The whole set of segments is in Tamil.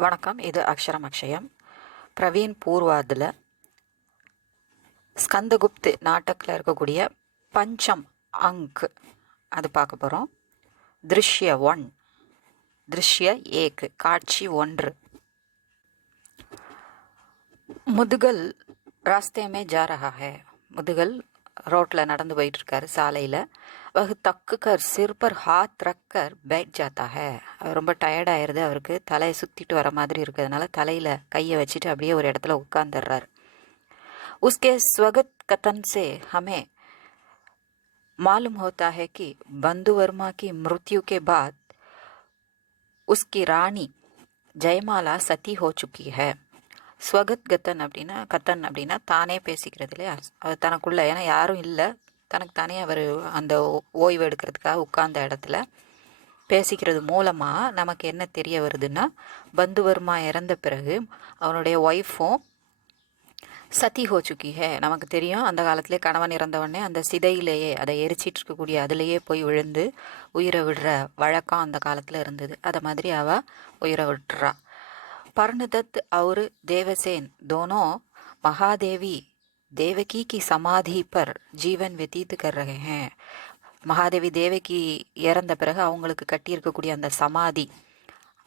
வணக்கம். இது அக்ஷரம் அக்ஷயம். பிரவீன் பூர்வாதில் ஸ்கந்தகுப்த் நாட்டக்கில் இருக்கக்கூடிய பஞ்சம் அங்க் அது பார்க்க போகிறோம். திருஷ்ய 1, திருஷ்ய 1, காட்சி 1. முதுகல் ராஸ்தே ஜா ரஹா ஹை. முதுகல் ரோட்டில் நடந்து போயிட்டுருக்காரு சாலையில். வகு தக்குக்கர் சிர் பர் ஹாத் ரக்கர் பேட் ஜாத்தா ஹை. அவர் ரொம்ப டயர்டாயிருது, அவருக்கு தலையை சுற்றிட்டு வர மாதிரி இருக்கிறதுனால தலையில் கையை வச்சுட்டு அப்படியே ஒரு இடத்துல உட்காந்துடுறாரு. உஸ்கே ஸ்வகத் கதன் से हमें मालूम होता है कि बंधु वर्मा की मृत्यु के बाद उसकी रानी जयमाला सती हो चुकी है. ஸ்வகத் கத்தன் அப்படின்னா, கத்தன் அப்படின்னா தானே பேசிக்கிறது இல்லையா, அவர் தனக்குள்ள, ஏன்னா யாரும் இல்லை, தனக்கு தானே அவர் அந்த ஓய்வு எடுக்கிறதுக்காக உட்கார்ந்த இடத்துல பேசிக்கிறது மூலமாக நமக்கு என்ன தெரிய வருதுன்னா, பந்துவர்மா இறந்த பிறகு அவனுடைய ஒய்ஃபும் சதி ஹோ சுக்கி ஹே. நமக்கு தெரியும், அந்த காலத்திலே கணவன் இறந்தவொடனே அந்த சிதையிலேயே, அதை எரிச்சிட்டு இருக்கக்கூடிய அதிலேயே போய் விழுந்து உயிரை விடுற வழக்கம் அந்த காலத்தில் இருந்தது. அதை மாதிரி அவள் உயிரை விட்டுறா. पर्णदत्त और देवसेन दोनों महादेवी देवकी की समाधि पर जीवन व्यतीत कर रहे हैं. மகாதேவி தேவகி இறந்த பிறகு அவங்களுக்கு கட்டியிருக்கக்கூடிய அந்த சமாதி,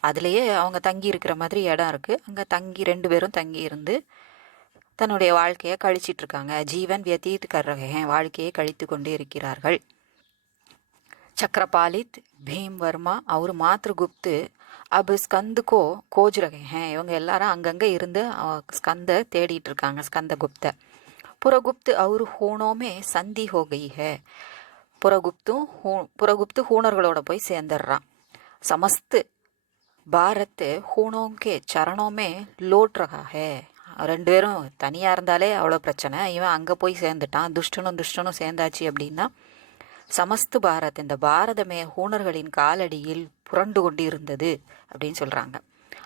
அதுலேயே அவங்க தங்கி இருக்கிற மாதிரி இடம் இருக்குது. அங்கே தங்கி 2 பேரும் தங்கி இருந்து தன்னுடைய வாழ்க்கையை கழிச்சிட்ருக்காங்க. ஜீவன் வியத்தீத் கர் ரஹே ஹேன், வாழ்க்கையை கழித்து கொண்டே இருக்கிறார்கள். சக்கரபாலித், பீம் வர்மா और மாத்ருகுப்து अब स्कंद को खोज रहे हैं. இவங்க எல்லாரும் அங்கங்கே இருந்து ஸ்கந்த தேடிட்டு இருக்காங்க, ஸ்கந்தகுப்த. புறகுப்த் और ஹூனோं में संधि हो गई है. புறகுப்து ஹூணர்களோட போய் சேர்ந்துடுறான். समस्त பாரத் ஹூனோं के चरणों में लौट रहा है. 2 பேரும் தனியாக இருந்தாலே அவ்வளோ பிரச்சனை, இவன் அங்கே போய் சேர்ந்துட்டான். துஷ்டனும் சேர்ந்தாச்சு அப்படின்னா சமஸ்து பாரத், இந்த பாரதமே ஹூணர்களின் காலடியில் புரண்டு கொண்டு இருந்தது அப்படின்னு சொல்கிறாங்க.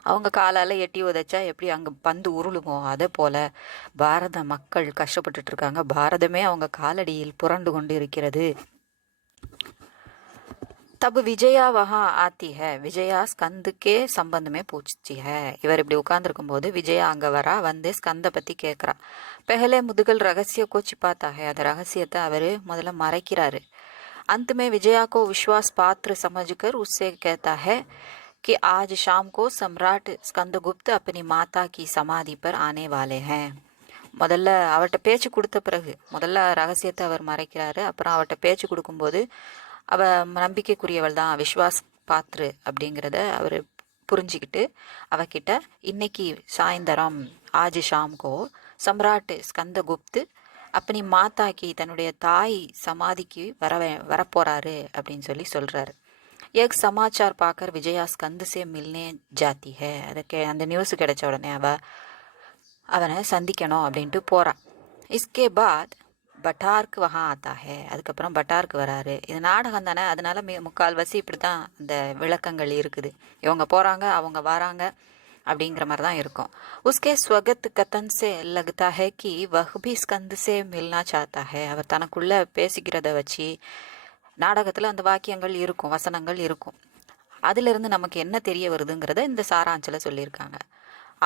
அவங்க காலால் எட்டி உதைச்சா எப்படி அங்கே பந்து உருளுமோ, அதே போல் பாரத மக்கள் கஷ்டப்பட்டுட்டு இருக்காங்க. பாரதமே அவங்க காலடியில் புரண்டு கொண்டு இருக்கிறது. தப் விஜயா வஹா ஆத்தி ஹை. விஜயா ஸ்கந்துக்கே சம்பந்தமே பூச்சி ஹை. இவர் இப்படி உட்கார்ந்துருக்கும் போது விஜயா அங்கே வரா, வந்து ஸ்கந்த பற்றி கேட்குறா. பெஹலே முதுகல் ரகசிய கோ சிப்பாத்தா ஹை. அந்த ரகசியத்தை அவர் முதல்ல மறைக்கிறாரு. अंत में विजया को विश्वास पात्र समझकर उससे कहता है कि आज शाम को सम्राट स्कंदगुप्त अपनी माता की समाधि पर आने वाले हैं. முதல்ல அவர்கிட்ட பேச்சு கொடுத்த பிறகு முதல்ல ரகசியத்தை அவர் மறைக்கிறாரு. அப்புறம் அவர்கிட்ட பேச்சு கொடுக்கும்போது அவ நம்பிக்கைக்குரியவள் தான், விஸ்வாஸ் பாத்ரு அப்படிங்கிறத அவர் புரிஞ்சுக்கிட்டு அவகிட்ட இன்னைக்கு சாயந்தரம் ஆஜ் ஷாம்கோ சம்ராட் ஸ்கந்தகுப்து அப்பனி மாதாக்கி, தன்னுடைய தாய் சமாதிக்கு வரப்போறாரு அப்படின்னு சொல்கிறாரு. ஏக் சமாச்சார் பார்க்கர் விஜயா ஸ்கந்து சே மில்னே ஜாத்தி ஹே. அதுக்கு அந்த நியூஸ் கிடைச்ச உடனே அவனை சந்திக்கணும் அப்படின்ட்டு போகிறான். இஸ்கே பாத் பட்டார்க்கு வஹா ஆத்தா ஹே. அதுக்கப்புறம் பட்டார்க்கு வராரு. இது நாடகம் தானே, அதனால முக்கால்வாசி இப்படி தான் அந்த விளக்கங்கள் இருக்குது. இவங்க போகிறாங்க, அவங்க வராங்க அப்படிங்கிற மாதிரி தான் இருக்கும். உஸ்கே ஸ்வகத் கதன் சே லக்தா ஹை கி வஹ் பி ஸ்கந்த் சே மில்னா சாத்தா ஹை. அவர் தனக்குள்ள பேசிக்கிறத வச்சு நாடகத்தில் அந்த வாக்கியங்கள் இருக்கும், வசனங்கள் இருக்கும். அதிலிருந்து நமக்கு என்ன தெரிய வருதுங்கிறத இந்த சாராஞ்சில் சொல்லியிருக்காங்க.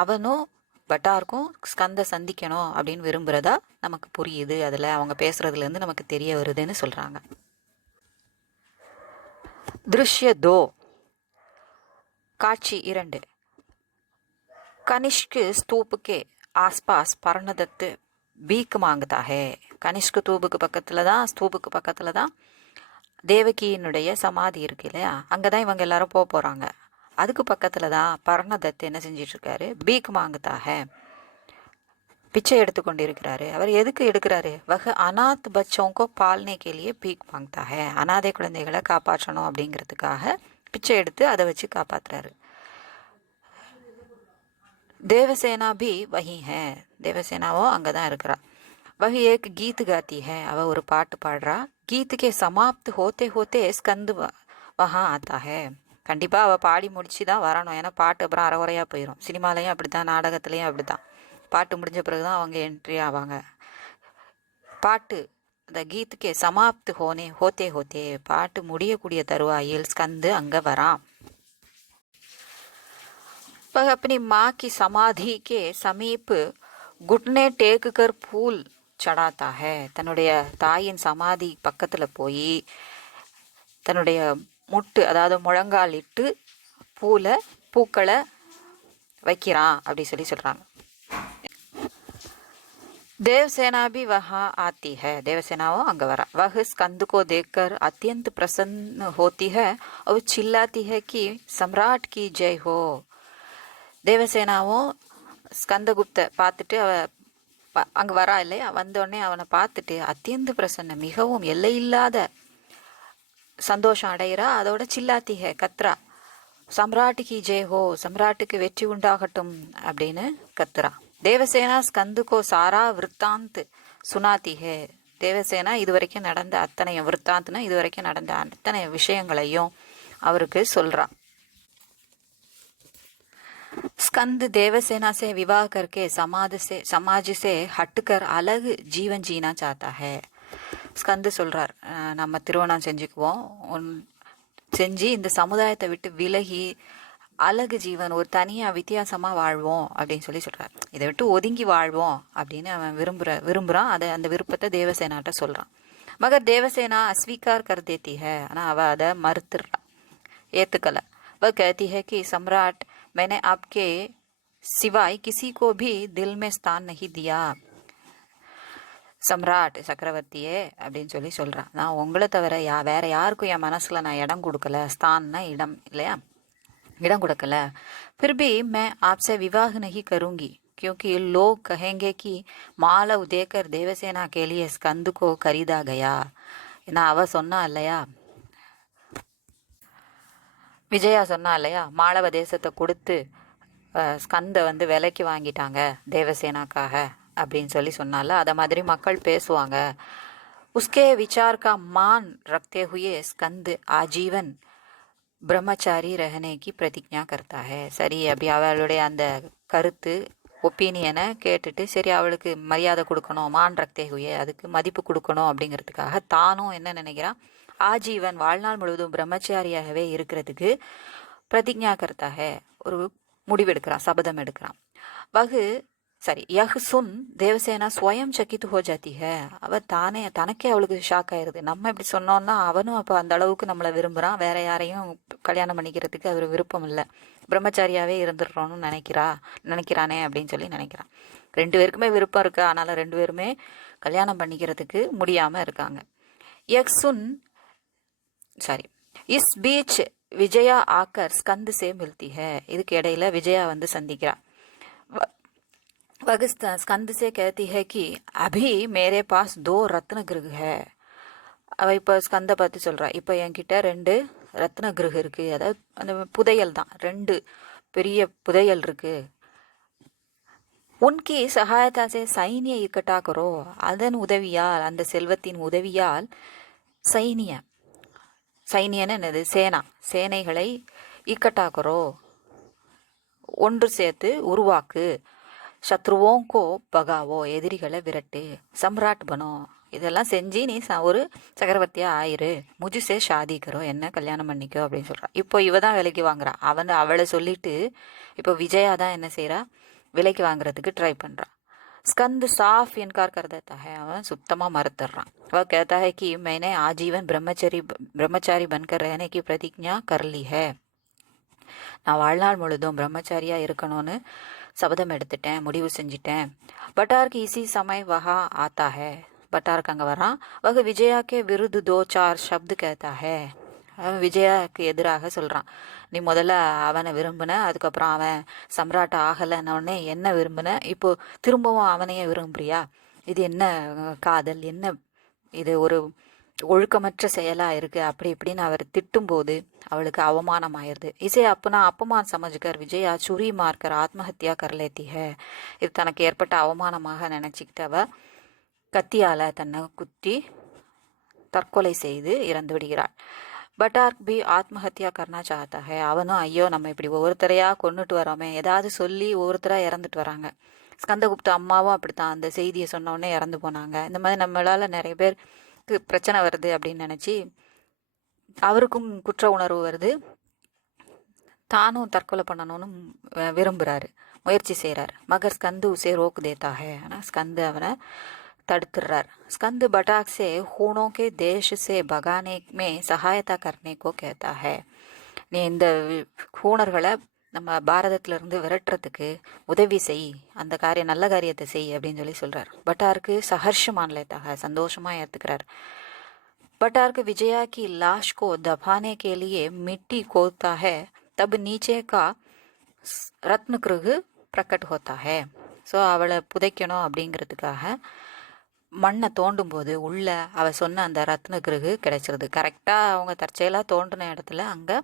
அவனும் பட்டாருக்கும் ஸ்கந்த சந்திக்கணும் அப்படின்னு விரும்புகிறதா நமக்கு புரியுது, அதில் அவங்க பேசுறதுலேருந்து நமக்கு தெரிய வருதுன்னு சொல்கிறாங்க. திருஷ்ய 2, காட்சி 2. कनिष्क स्तूप के आसपास पर्णदत्त भीख मांगता है. கனிஷ்க் ஸ்தூபுக்கு பக்கத்தில் தான், ஸ்தூபுக்கு பக்கத்தில் தான் தேவகியினுடைய சமாதி இருக்கு இல்லையா, அங்கே தான் இவங்க எல்லாரும் போகிறாங்க. அதுக்கு பக்கத்தில் தான் பர்ணதத் என்ன செஞ்சிட்ருக்காரு, பீக் மாங்குதா ஹே, பிச்சை எடுத்து கொண்டு இருக்கிறாரு. அவர் எதுக்கு எடுக்கிறாரு, வக அநாத் பச்சோங்கோ பால்னே கேலியே பீக் மாங்குதா ஹே. அனாதை குழந்தைகளை காப்பாற்றணும் அப்படிங்கிறதுக்காக பிச்சை எடுத்து அதை வச்சு காப்பாற்றுறாரு. தேவசேனா भी वही है. தேவசேனாவோ அங்கே தான் இருக்கிறா. वही एक गीत गाती है. அவள் ஒரு பாட்டு பாடுறா. गीत के समाप्त होते होते स्कंद वहाँ आता है. கண்டிப்பாக அவள் பாடி முடிச்சு தான் வரணும், ஏன்னா பாட்டு அப்புறம் அறகுறையாக போயிடும். சினிமாலையும் அப்படி தான், நாடகத்துலேயும் அப்படி தான். பாட்டு முடிஞ்ச பிறகு தான் அவங்க என்ட்ரி ஆவாங்க. பாட்டு அந்த கீத்துக்கே சமாப்து ஹோத்தே ஹோத்தே, பாட்டு முடியக்கூடிய தருவாயில் ஸ்கந்து அங்கே வரான். वह अपनी माँ की समाधि के समीप घुटने टेक कर फूल चढ़ाता है. தன்னுடைய தாயின் சமாதி பக்கத்துல போய் தன்னுடைய முட்டு அதாவது முழங்கால் இட்டு பூக்களை வைக்கிறான் அப்படி சொல்றாங்க. देवसेना भी वहां आती है. देवसेना वो अंग वरा. वह स्कंद को देखकर अत्यंत प्रसन्न होती है और चिल्लाती है कि सम्राट की जय हो. தேவசேனாவும் ஸ்கந்தகுப்த பார்த்துட்டு அங்க வரா இல்லையா, வந்தோடனே அவனை பார்த்துட்டு அத்தியந்த பிரசன்ன மிகவும் எல்லையில்லாத சந்தோஷம் அடைகிறா. அதோட சில்லாத்திக கத்ரா, சம்ராட்டுக்கு ஜெய் ஹோ, சம்ராட்டுக்கு வெற்றி உண்டாகட்டும் அப்படின்னு கத்துறா. தேவசேனா ஸ்கந்துக்கோ சாரா விற்த்தாந்த் சுனாத்தி ஹே. தேவசேனா இதுவரைக்கும் நடந்த அத்தனை விற்த்தாந்த்னா இதுவரைக்கும் நடந்த அத்தனை விஷயங்களையும் அவருக்கு சொல்றா. स्कंद देवसेना से विवाह करके समाज से हटकर अलग जीवन जीना चाहता है. ஸ்கந்து சொல்றார், நம்ம திருமணம் செஞ்சுக்குவோம், செஞ்சு இந்த சமுதாயத்தை விட்டு விலகி அழகு ஜீவன் ஒரு தனியா வித்தியாசமா வாழ்வோம் அப்படின்னு சொல்றார். இதை விட்டு ஒதுங்கி வாழ்வோம் அப்படின்னு அவன் விரும்புறான். அந்த விருப்பத்தை தேவசேனாட்ட சொல்றான். மகர் தேவசேனா அஸ்வீகார் கர் தேத்தி ஹை. ஆனா அவ அதை மறுத்துடுறான், ஏத்துக்கல. वह कहती है कि सम्राट मैंने आपके सिवाय किसी को भी दिल में स्थान नहीं दिया. சம்ராட் சக்கரவர்த்தியே அப்படின்னு சொல்றான், நான் உங்களை தவிர வேற யாருக்கும் என் மனசுல நான் இடம் கொடுக்கல. ஸ்தான்னா இடம் இல்லையா, இடம் கொடுக்கல. फिर भी मैं आपसे विवाह नहीं करूंगी क्योंकि लोग कहेंगे कि मालव देकर देवसेना के लिए स्कंद को खरीदा गया. நான் அவ சொன்னா இல்லையா, விஜயா சொன்னா இல்லையா, மாளவ தேசத்தை கொடுத்து ஸ்கந்த விலைக்கு வாங்கிட்டாங்க தேவசேனாக்காக அப்படின்னு சொன்னால, அத மாதிரி மக்கள் பேசுவாங்க. உஸ்கே விசார் கா மான் ரக்தே ஹுயே ஸ்கந்த் ஆஜீவன் பிரம்மச்சாரி ரஹனே கி பிரதிஜ்ஞா கர்த்தா ஹை. சரி, அப்படி அவளுடைய அந்த கருத்து ஒப்பீனியனை கேட்டுட்டு சரி அவளுக்கு மரியாதை கொடுக்கணும், மான் ரக்தே ஹுயே அதுக்கு மதிப்பு கொடுக்கணும் அப்படிங்கிறதுக்காக தானும் என்ன நினைக்கிறான், ஆஜீவன் வாழ்நாள் முழுவதும் பிரம்மச்சாரியாகவே இருக்கிறதுக்கு பிரதிஜ்ஞா கர்த்தாக ஒரு முடிவெடுக்கிறான், சபதம் எடுக்கிறான். வகு சரி யஹ் சுன் தேவசேனா ஸ்வயம் சக்கித்து ஹோ ஜாத்தி ஹை. அவ தனக்கே அவளுக்கு ஷாக் ஆயிருது. நம்ம இப்படி சொன்னோம்னா அவனும் அப்போ அந்த அளவுக்கு நம்மளை விரும்புறான், வேற யாரையும் கல்யாணம் பண்ணிக்கிறதுக்கு அவர் விருப்பம் இல்லை, பிரம்மச்சாரியாவே இருந்துடுறோன்னு நினைக்கிறானே அப்படின்னு நினைக்கிறான். 2 பேருக்குமே விருப்பம் இருக்கு, ஆனாலும் 2 பேருமே கல்யாணம் பண்ணிக்கிறதுக்கு முடியாம இருக்காங்க. யஹ் சுன் சரி इस बीच विजया आकर स्कंद से मिलती है. இதுக்கு இடையில விஜயா சந்திக்கிறா. वह स्कंद से कहती है कि अभी मेरे पास 2 रत्न गृह है. அவ இப்ப ஸ்கந்த பார்த்து சொல்றா, இப்ப என்கிட்ட 2 ரத்ன கிரக இருக்கு, அதாவது அந்த புதையல் தான், 2 பெரிய புதையல் இருக்கு. உன்கி சகாயதா சே சைனிய இக்கட்டா கரோ. அதன் உதவியால், அந்த செல்வத்தின் உதவியால் சைனியன்னு என்னது, சேனைகளை இக்கட்டாக்கரோ ஒன்று சேர்த்து உருவாக்கு. சத்ருவோங்கோ பகாவோ எதிரிகளை விரட்டு. சம்ராட் பனோ இதெல்லாம் செஞ்சு நீ ஒரு சக்கரவர்த்தியா ஆயிரு. முஜுசே ஷாதிக்கரோ என்ன கல்யாணம் பண்ணிக்கோ அப்படின்னு சொல்றான். இப்போ இவ தான் விலைக்கு வாங்குறா. அவளை சொல்லிட்டு இப்போ விஜயா தான் என்ன செய்யறா, விலைக்கு வாங்குறதுக்கு ட்ரை பண்றா. स्कंद साफ इनकार कर देता है. அவன் சுத்தமா மறுத்துறான். वह कहता है कि मैंने आजीवन ब्रह्मचारी बनकर रहने की प्रतिज्ञा कर ली है. நான் வாழ்நாள் முழுதும் பிரம்மச்சாரியா இருக்கணும்னு சபதம் எடுத்துட்டேன், முடிவு செஞ்சிட்டேன். பட்டார் की इसी समय वहाँ आता है. பட்டாருக்கு அங்க வரான். वह विजया के विरुद्ध 2-4 शब्द कहता है. அவன் விஜயாவுக்கு எதிராக சொல்றான், நீ முதல்ல அவனை விரும்பின, அதுக்கப்புறம் அவன் சம்ராட் ஆகலைன்னொடனே என்ன விரும்பின, இப்போ திரும்பவும் அவனையே விரும்புறியா, இது என்ன காதல், என்ன இது ஒரு ஒழுக்கமற்ற செயலா இருக்கு அப்படி இப்படின்னு அவர் திட்டும் போது அவளுக்கு அவமானம் ஆயிருது. இசை அப்பனா அப்பமான் சமஜ்கர் விஜயா சுரி மார்க்கர் ஆத்மஹத்யா கர்லேத்தி ஹை. இது தனக்கு ஏற்பட்ட அவமானமாக நினைச்சுக்கிட்டு அவ கத்தியால தன்னை குத்தி தற்கொலை செய்து இறந்து விடுகிறாள். பட்டார்க் பி ஆத்மஹத்யா கர்னா சாத்தா ஹை. அவனும் ஐயோ நம்ம இப்படி ஒவ்வொருத்தரையா கொண்டுட்டு வரோமே, ஏதாவது சொல்லி ஒவ்வொருத்தரா இறந்துட்டு வராங்க. ஸ்கந்தகுப்த அம்மாவும் அப்படித்தான், அந்த செய்தியை சொன்ன உடனே இறந்து போனாங்க. இந்த மாதிரி நம்மளால நிறைய பேருக்கு பிரச்சனை வருது அப்படின்னு நினைச்சு அவருக்கும் குற்ற உணர்வு வருது, தானும் தற்கொலை பண்ணணும்னு விரும்புகிறாரு, முயற்சி செய்கிறார். மகர் ஸ்கந்து உசே ரோக் தேத்தா ஹை. ஆனால் ஸ்கந்து அவனை तड़तर्रार। स्कंद बटाक से खूनों के देश से भगाने में सहायता करने को कहता है। நீ இந்த ஹூணர்களை நம்ம பாரதத்திலிருந்து விரட்டுறதுக்கு உதவி செய், அந்த காரியம் நல்ல காரியத்தை செய் அப்படின்னு சொல்கிறார். பட்டாருக்கு சஹர்ஷமான लेता சந்தோஷமாக ஏற்றுக்கிறார். बटार्क विजया की लाश को दफाने के लिए मिट्टी खोदता है, तब नीचे का रत्नकृग प्रकट होता है. ஸோ அவளை புதைக்கணும் அப்படிங்கிறதுக்காக மண்ணை தோண்டும் போது உள்ள அவ சொன்ன அந்த ரத்னகிருகு கிடைச்சிருது. கரெக்டாக அவங்க தற்செயலாக தோண்டின இடத்துல அங்கே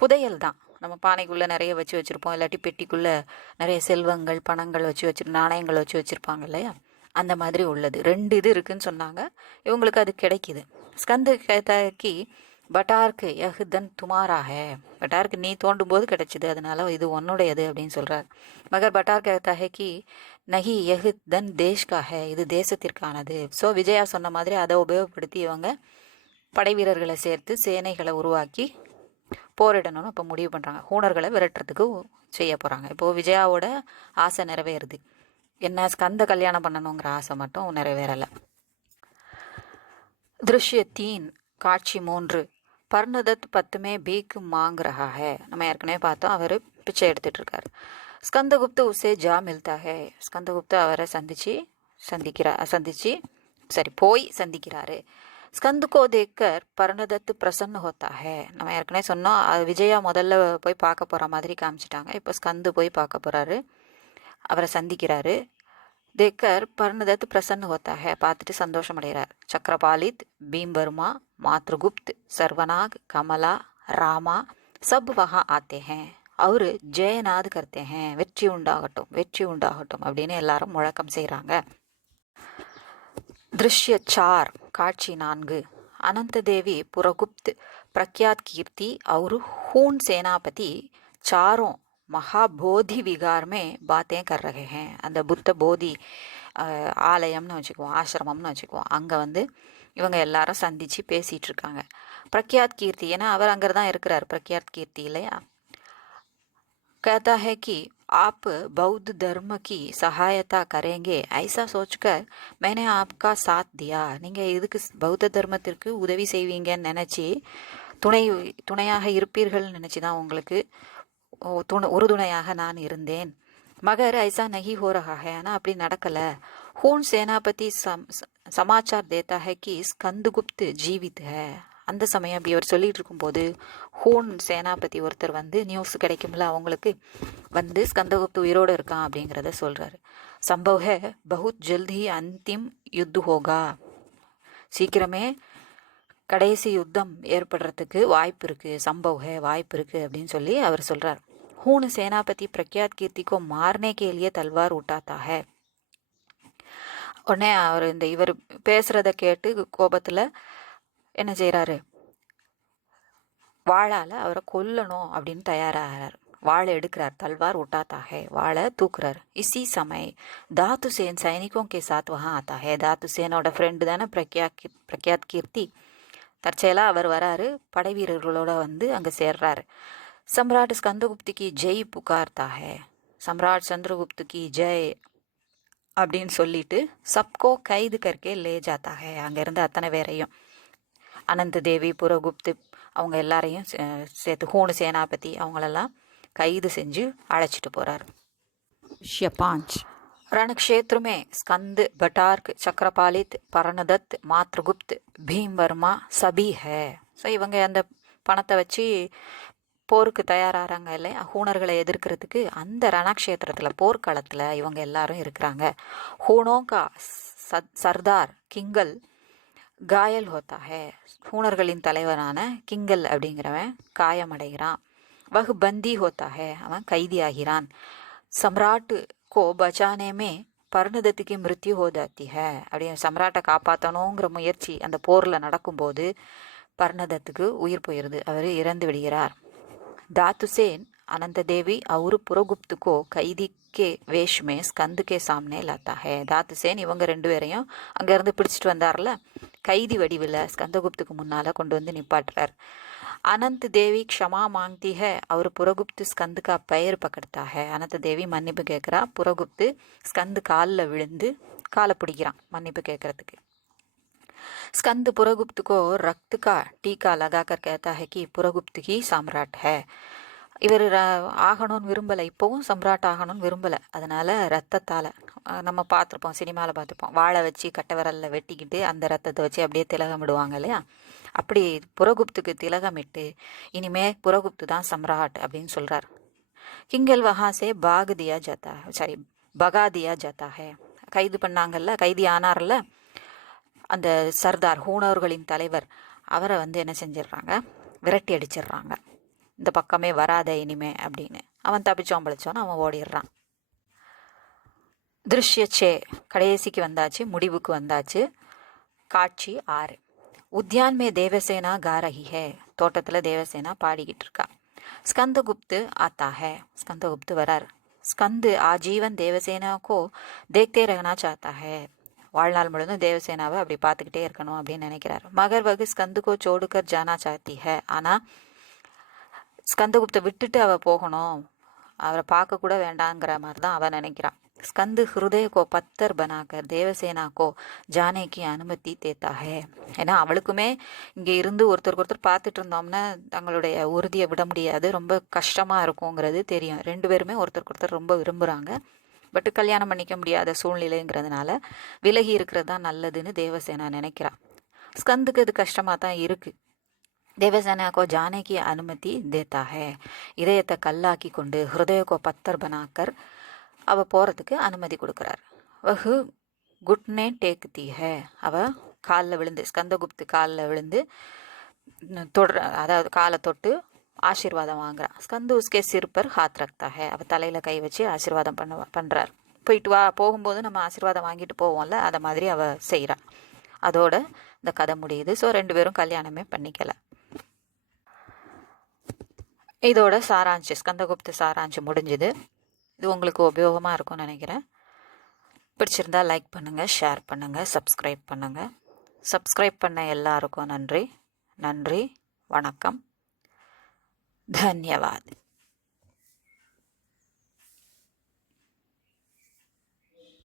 புதையல் தான். நம்ம பானைக்குள்ளே நிறைய வச்சுருப்போம், இல்லாட்டி பெட்டிக்குள்ளே நிறைய செல்வங்கள் பணங்கள் நாணயங்கள் வச்சுருப்பாங்க இல்லையா, அந்த மாதிரி உள்ளது. 2 இது இருக்குன்னு சொன்னாங்க, இவங்களுக்கு அது கிடைக்கிது. ஸ்கந்து கேத்தாக்கி பட்டார்க்கு யஹ் தன் துமாரா ஹே. பட்டார்க்கு நீ தோண்டும் போது கிடைச்சிது, அதனால இது உன்னுடையது அப்படின்னு சொல்கிறார். மகர் பட்டார் கேத்தா ஹே கி நஹி யஹ் தன் தேஷ்கா ஹே, இது தேசத்திற்கானது. ஸோ விஜயா சொன்ன மாதிரி அதை உபயோகப்படுத்தி இவங்க படை வீரர்களை சேர்த்து சேனைகளை உருவாக்கி போரிடணும்னு இப்போ முடிவு பண்ணுறாங்க. ஹூணர்களை விரட்டுறதுக்கு செய்ய போகிறாங்க. இப்போது விஜயாவோட ஆசை நிறைவேறுது. என்ன, ஸ்கந்த கல்யாணம் பண்ணணுங்கிற ஆசை மட்டும் நிறைவேறலை. திருஷ்ய 3 காட்சி 3 பர்ணதத் பத்துமே பீக் மாங் ரஹா ஹே. நம்ம ஏற்கனவே பார்த்தோம், அவர் பிச்சை எடுத்துட்டு இருக்காரு. ஸ்கந்தகுப்த உசே ஜா மில்தா ஹே. ஸ்கந்தகுப்த அவரை போய் சந்திக்கிறாரு. ஸ்கந்துக்கோ தேக்கர் பர்ணதத் பிரசன்ன ஹோத்தா ஹே. நம்ம ஏற்கனவே சொன்னோம், விஜயா முதல்ல போய் பார்க்க போகிற மாதிரி காமிச்சிட்டாங்க. இப்போ ஸ்கந்து போய் பார்க்க போகிறாரு, அவரை சந்திக்கிறாரு. देखकर पर्णदत्त प्रसन्न होता है, பார்த்துட்டு சந்தோஷம் அடைகிறார். சக்கரபாலித், பீம்வர்மா, मातृगुप्त, सर्वनाग, कमला, रामा सब वहाँ आते हैं और जयनाद करते हैं. வெற்றி உண்டாகட்டும் வெற்றி உண்டாகட்டும் அப்படின்னு எல்லாரும் முழக்கம் செய்கிறாங்க. दृश्य 4 காட்சி 4 अनंत देवी, पुरगुप्त, प्रख्यात कीर्ति और हूण सेनापति चारों மகாபோதி விகாரமே பாத்தே கர் ரகே ஹே. அந்த புத்த போதி ஆலயம்னு வச்சுக்குவோம், ஆசிரமம்னு வச்சுக்குவோம், அங்கே இவங்க எல்லாரும் சந்தித்து பேசிகிட்டு இருக்காங்க. பிரக்யாத் கீர்த்தி, ஏன்னா அவர் அங்கே தான் இருக்கிறார், பிரக்யாத் கீர்த்தி இல்லையா. कहता है कि आप बौद्ध धर्म की सहायता करेंगे ऐसा सोचकर मैंने आपका साथ दिया. நீங்கள் இதுக்கு பௌத்த தர்மத்திற்கு உதவி செய்வீங்கன்னு நினச்சி துணையாக இருப்பீர்கள் நினச்சி தான் உங்களுக்கு உறுதுணையாக நான் இருந்தேன். மகர் ஐசா நஹி ஹோ ரஹா ஹை. ஆனால் அப்படி நடக்கலை. ஹூன் சேனாபதி சமாச்சார் தேத்தா ஹை கி ஸ்கந்துகுப்த் ஜீவித் ஹை. அந்த சமயம் அப்படி அவர் சொல்லிட்டு இருக்கும்போது ஹூன் சேனாபதி ஒருத்தர் நியூஸ் கிடைக்கும்ல அவங்களுக்கு, ஸ்கந்தகுப்த் உயிரோடு இருக்கான் அப்படிங்கிறத சொல்கிறாரு. சம்பவ் ஹை பகுத் ஜல்தி அந்திம் யுத் ஹோகா. சீக்கிரமே கடைசி யுத்தம் ஏற்படுறதுக்கு வாய்ப்பு இருக்குது, சம்பவ் ஹே வாய்ப்பு இருக்குது அப்படின்னு சொல்லி அவர் சொல்கிறார். ஹூன் சேனாபதி பிரக்யாத் கீர்த்திக்கோ மார்னே கே லியே தல்வார் உட்டாத்தா ஹே. உடனே அவர் இவர் பேசுகிறத கேட்டு கோபத்தில் என்ன செய்கிறாரு, வாளால் அவரை கொல்லணும் அப்படின்னு தயாராகிறார். வாழை எடுக்கிறார், தல்வார் உட்டாத்தா ஹே, வாழை தூக்குறார். இசி சமய தாத்து சேன் சைனிக்கும் கே சாத் வஹா ஆத்தா ஹே. தாத்து சேனோட ஃப்ரெண்டு தானே பிரக்யாத் கீர்த்தி. தற்செயலாக அவர் வராரு, படை வீரர்களோட அங்கே சேர்றாரு. சம்ராட் ஸ்கந்தகுப்தி கி ஜெய் புகார்த்தா ஹே. சம்ராட் சந்திரகுப்து கி ஜெய் அப்படின்னு சொல்லிட்டு சப்கோ கைது கர்க்கே லே ஜாத்தா ஹே. அங்கேருந்து அத்தனை பேரையும், அனந்த தேவி, புரகுப்து அவங்க எல்லாரையும் சேர்த்து ஹூணு சேனாபதி அவங்களெல்லாம் கைது செஞ்சு அழைச்சிட்டு போகிறார். விஷய 5 रणक्षेत्र में स्कंद, बटार्क, चक्रपालित, पर्णदत्त, मातृगुप्त, भीमवर्मा सभी है. ஸோ இவங்க அந்த பணத்தை வச்சு போருக்கு தயாராகிறாங்க இல்லையா, ஹூணர்களை எதிர்க்கிறதுக்கு. அந்த ரணக்ஷேத்திரத்தில் போர்க்களத்தில் இவங்க எல்லாரும் இருக்கிறாங்க. ஹூணோ கா சர்தார் கிங்கல் காயல் ஹோத்தா ஹே. ஹூணர்களின் தலைவரான கிங்கல் அப்படிங்கிறவன் காயமடைகிறான். வஹ் பந்தி ஹோத்தா ஹே, அவன் கைதி ஆகிறான். சம்ராட்டு கோ பச்சானேமே பர்ணதத்துக்கு மிருத்யு ஹோ ஜாத்தி ஹே. அப்படியே சம்ராட்டை காப்பாற்றணுங்கிற முயற்சி அந்த போரில் நடக்கும்போது பர்ணதத்துக்கு உயிர் போயிடுது, அவர் இறந்து விடுகிறார். தாத்துசேன் अनंत देवी और पुरगुप्त को कैदी के वेश में स्कंद के सामने लाता है. தாத்துசேன் இவங்க 2 பேரையும் அங்கேருந்து பிடிச்சிட்டு வந்தார்ல, கைதி வடிவில் ஸ்கந்தகுப்துக்கு முன்னால் கொண்டு நிப்பாட்டுறார். अनंत देवी क्षमा मांगती है और पुरगुप्त स्कंद का पैर पकड़ता है. अनंत देवी மன்னிப்பு கேட்குறா. புறகுப்து ஸ்கந்து காலில் விழுந்து காலை பிடிக்கிறான் மன்னிப்பு கேட்கறதுக்கு. स्कंद पुरगुप्त को रक्त का टीका लगाकर कहता है कि पुरगुप्त ही सम्राट है. இவர் ஆகணும்னு விரும்பலை, இப்போவும் சம்ராட் ஆகணும்னு விரும்பலை. அதனால ரத்தத்தால் நம்ம பார்த்துருப்போம், சினிமாவில் பார்த்துருப்போம், வாழை வச்சு கட்டை விரலில் வெட்டிக்கிட்டு அந்த ரத்தத்தை வச்சு அப்படியே திலகம் விடுவாங்க இல்லையா. அப்படி புரகுப்துக்கு திலகமிட்டு இனிமே புரகுப்து தான் சம்ராட் அப்படின்னு சொல்கிறார். கிங்கல் வஹாசே பாக் தியா ஜாத்தா சாரி பகா தியா ஜாத்தா ஹே. கைது பண்ணாங்கல்ல, கைதி ஆனார்ல அந்த சர்தார், ஹூணர்களின் தலைவர், அவரை என்ன செஞ்சிடுறாங்க, விரட்டி அடிச்சிடுறாங்க. இந்த பக்கமே வராத இனிமே அப்படின்னு. அவன் தப்பிச்சோம் பழிச்சோன்னு அவன் ஓடிடுறான். திருஷ்யச்சே கடைசிக்கு வந்தாச்சு, முடிவுக்கு வந்தாச்சு. காட்சி 6. உத்யான் மே தேவசேனா गा रही है. தோட்டத்தில் தேவசேனா பாடிக்கிட்டு இருக்கா. ஸ்கந்தகுப்து ஆத்தா ஹே. ஸ்கந்தகுப்து வரார். ஸ்கந்து ஆஜீவன் தேவசேனாக்கோ தேக்தே ரஹனா சாத்தா ஹே. வாழ்நாள் முழுதும் தேவசேனாவை அப்படி பார்த்துக்கிட்டே இருக்கணும் அப்படின்னு நினைக்கிறார். மகர் வகு ஸ்கந்துக்கோ சோடுக்கர் ஜானா சாத்தி ஹே. ஆனால் ஸ்கந்தகுப்தை விட்டுட்டு அவள் போகணும், அவரை பார்க்க கூட வேண்டாங்கிற மாதிரி தான் அவன் நினைக்கிறான். ஸ்கந்து ஹிருதய கோ பத்தர் பனாக்கர் தேவசேனா கோ ஜானேக்கு அனுமதி தேத்தா ஹே. ஏன்னா அவளுக்குமே இங்கே இருந்து ஒருத்தருக்கு ஒருத்தர் பார்த்துட்டு இருந்தோம்னா தங்களுடைய உறுதியை விட முடியாது, ரொம்ப கஷ்டமாக இருக்குங்கிறது தெரியும். 2 பேருமே ஒருத்தருக்கு ஒருத்தர் ரொம்ப விரும்புகிறாங்க. பட் கல்யாணம் பண்ணிக்க முடியாத சூழ்நிலைங்கிறதுனால விலகி இருக்கிறது தான் நல்லதுன்னு தேவசேனா நினைக்கிறான். ஸ்கந்துக்கு அது கஷ்டமாக தான் இருக்குது. தேவசேனா கோ ஜானேக்கு அனுமதி தேத்தா ஹே. இதயத்தை கல்லாக்கி கொண்டு ஹிருதய கோ பத்தர் பனாக்கர் அவள் போகிறதுக்கு அனுமதி கொடுக்குறார். வஹு குட்னே டேக்தி ஹே. அவள் காலில் விழுந்து, ஸ்கந்தகுப்து காலில் விழுந்து அதாவது காலை தொட்டு ஆசீர்வாதம் வாங்குறான். ஸ்கந்து உஸ்கே சிர் பர் ஹாத் ரக்தா ஹே. அவள் தலையில் கை வச்சு ஆசீர்வாதம் பண்ணுறார். போயிட்டு வா, போகும்போது நம்ம ஆசீர்வாதம் வாங்கிட்டு போவோம்ல, அதை மாதிரி அவள் செய்கிறான். அதோட இந்த கதை முடியுது. ஸோ 2 பேரும் கல்யாணமே பண்ணிக்கலை. இதோட சாராஞ்சு, ஸ்கந்தகுப்த சாராஞ்சு முடிஞ்சுது. இது உங்களுக்கு உபயோகமாக இருக்கும்னு நினைக்கிறேன். பிடிச்சிருந்தா லைக் பண்ணுங்கள், ஷேர் பண்ணுங்கள், சப்ஸ்கிரைப் பண்ணுங்கள். சப்ஸ்கிரைப் பண்ண எல்லாருக்கும் நன்றி. நன்றி, வணக்கம், தன்யவாத்.